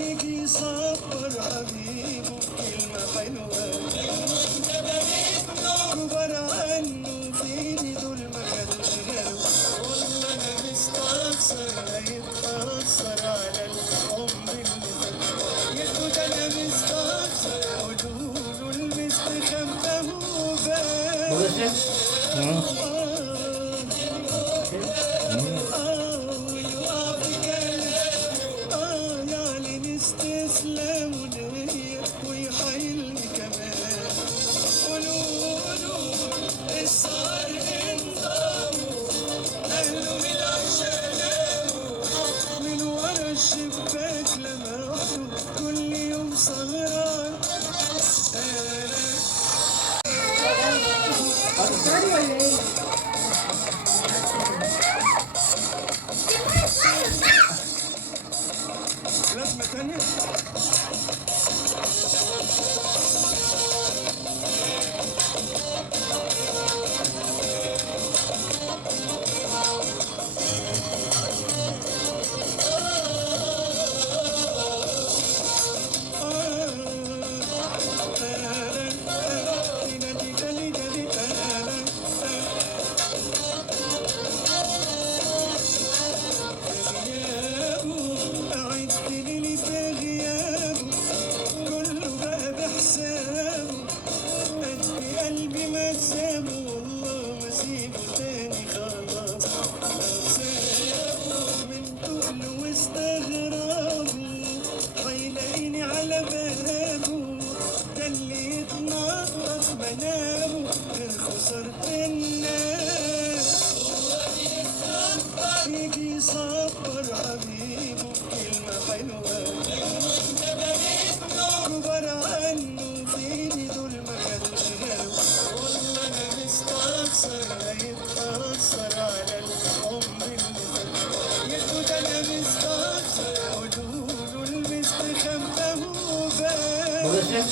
يجي يصبر حبيبه بكلمة حلوة كبر عنه في ايدي دول ما كانوش غيره. والله انا مستخسر لا يتأثر على العمر اللي فات. ياخد انا مستخسر قولوله المستخبى وبان. استسلام ليا ويحايلني كمان. قولوا السهر انضموا قالوا من عشانه من ورا الشباك لمحته كل يوم سهران. هتفطري ولا ايه؟ لازمة تانية؟ منامه خسرت الناس. يجي يصبر حبيبه بكلمة حلوة كبر عنه في ايدي دول ما كانوش غيره. والله انا مستخسر لا يتأثر على العمر اللي فات. ياخد انا مستخسر قولوله المستخبى وبان.